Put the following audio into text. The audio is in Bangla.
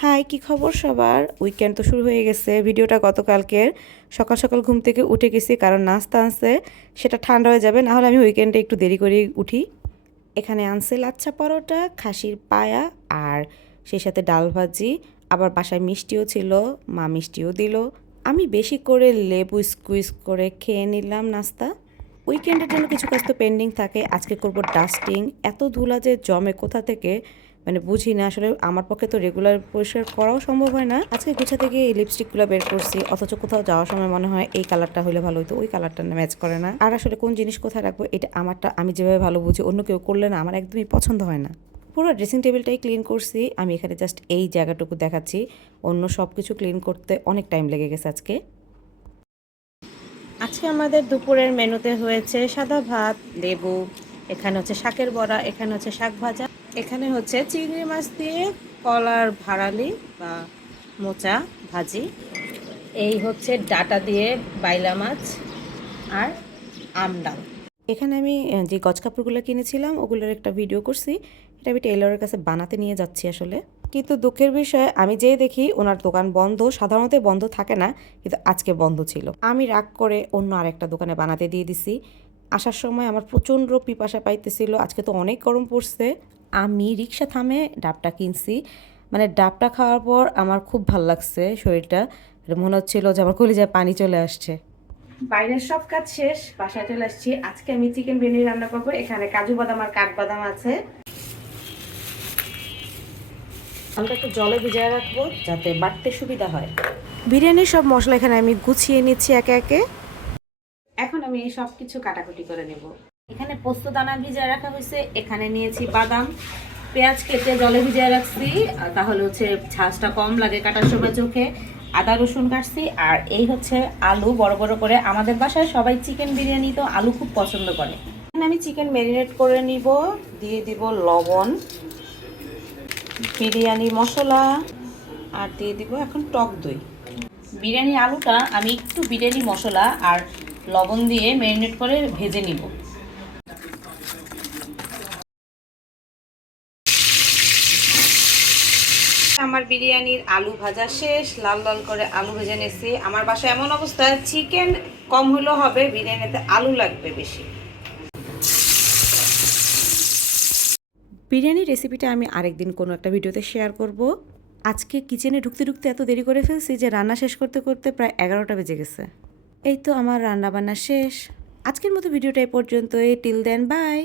হাই, কি খবর সবার? উইকেন্ড তো শুরু হয়ে গেছে। ভিডিওটা গতকালকের। সকাল সকাল ঘুম থেকে উঠে গেছি, কারণ নাস্তা আনছে, সেটা ঠান্ডা হয়ে যাবে, নাহলে আমি উইকেন্ডে একটু দেরি করে উঠি। এখানে আনছে লাচ্ছা পরোটা, খাসির পায়া, আর সেই সাথে ডাল ভাজি। আবার বাসায় মিষ্টিও ছিল, মা মিষ্টিও দিল। আমি বেশি করে লেবু স্কুইজ করে খেয়ে নিলাম নাস্তা। উইকেন্ডের জন্য কিছু কাজ তো পেন্ডিং থাকে। আজকে করব ডাস্টিং। এত ধুলা যে জমে কোথা থেকে, মানে বুঝি না আসলে। আমার পক্ষে তো রেগুলার পরিষ্কার করাও সম্ভব হয় না। আজকে গুছা থেকে এই লিপস্টিকগুলো বের করছি, অথচ কোথাও যাওয়ার সময় মনে হয় এই কালারটা হলে ভালো হতো, ওই কালারটা না ম্যাচ করে না। আর আসলে কোন জিনিস কোথায় রাখবো, এটা আমারটা আমি যেভাবে ভালো বুঝি, অন্য কেউ করলে না আমার একদমই পছন্দ হয় না। পুরো ড্রেসিং টেবিলটাই ক্লিন করছি। আমি এখানে জাস্ট এই জায়গাটুকু দেখাচ্ছি, অন্য সব কিছু ক্লিন করতে অনেক টাইম লেগে গেছে আজকে। আজকে আমাদের দুপুরের মেনুতে হয়েছে সাদা ভাত, লেবু, এখানে হচ্ছে শাকের বড়া, এখানে হচ্ছে শাক ভাজা, এখানে হচ্ছে চিংড়ি মাছ দিয়ে কলার ভাড়ালি বা মোচা ভাজি, এই হচ্ছে ডাটা দিয়ে বাইলা মাছ, আর আমডাল। এখানে আমি যে গজ কাপড়গুলো কিনেছিলাম ওগুলোর একটা ভিডিও করছি। এটা আমি টেইলরের কাছে বানাতে নিয়ে যাচ্ছি আসলে। কিন্তু দুঃখের বিষয়, আমি যেয়ে দেখি ওনার দোকান বন্ধ। সাধারণত বন্ধ থাকে না, কিন্তু আজকে বন্ধ ছিল। আমি রাগ করে অন্য আরেকটা দোকানে বানাতে দিয়ে দিছি। আসার সময় আমার প্রচণ্ড পিপাসা পাইতেছিল, আজকে তো অনেক গরম পড়ছে। আমি রিক্সা থামে ডাবটা কিনছি। মানে ডাবটা খাওয়ার পর আমার খুব ভাল লাগছে শরীরটা। মনে হচ্ছিল যে আমার কলিজায় পানি চলে আসছে। বাইরের সব কাজ শেষ, বাসায় চলে আসছি। আজকে আমি চিকেন বিরিয়ানি রান্না করবো। এখানে কাজু বাদাম আর কাঠবাদাম আছে। হালকা একটু জলে ভিজিয়ে রাখবো যাতে বাটতে সুবিধা হয়। বিরিয়ানির সব মশলা এখানে আমি গুছিয়ে নিচ্ছি একে একে। এখন আমি এই সব কিছু কাটাকুটি করে নেব। এখানে পোস্ত দানা ভিজিয়ে রাখা হয়েছে, এখানে নিয়েছি বাদাম, পেঁয়াজ কেটে জলে ভিজিয়ে রাখছি, তাহলে হচ্ছে ঝাঁজটা কম লাগে কাটার সময় চোখে। আদা রসুন কাটছি, আর এই হচ্ছে আলু বড় বড় করে। আমাদের বাসায় সবাই চিকেন বিরিয়ানি তো আলু খুব পছন্দ করে। এখানে আমি চিকেন ম্যারিনেট করে নিব। দিয়ে দিব লবণ, বিরিয়ানি মশলা, আর দিয়ে দিব এখন টক দই। বিরিয়ানি আলুটা আমি একটু বিরিয়ানি মশলা আর লবণ দিয়ে ম্যারিনেট করে ভেজে নিব। আমার বিরিয়ানির আলু ভাজা শেষ, লাল লাল করে আলু ভেজে নিয়েছি। আমার বাসায় এমন অবস্থা, চিকেন কম হলেও হবে, বিরিয়ানিতে আলু লাগবে বেশি। বিরিয়ানির রেসিপিটা আমি আরেকদিন কোনো একটা ভিডিওতে শেয়ার করব। আজকে কিচেনে ঢুকতে ঢুকতে এত দেরি করে ফেলছি যে রান্না শেষ করতে করতে প্রায় 11টা বেজে গেছে। এই তো আমার রান্না বান্না শেষ। আজকের মতো ভিডিওটা এই পর্যন্তই। Till then, by.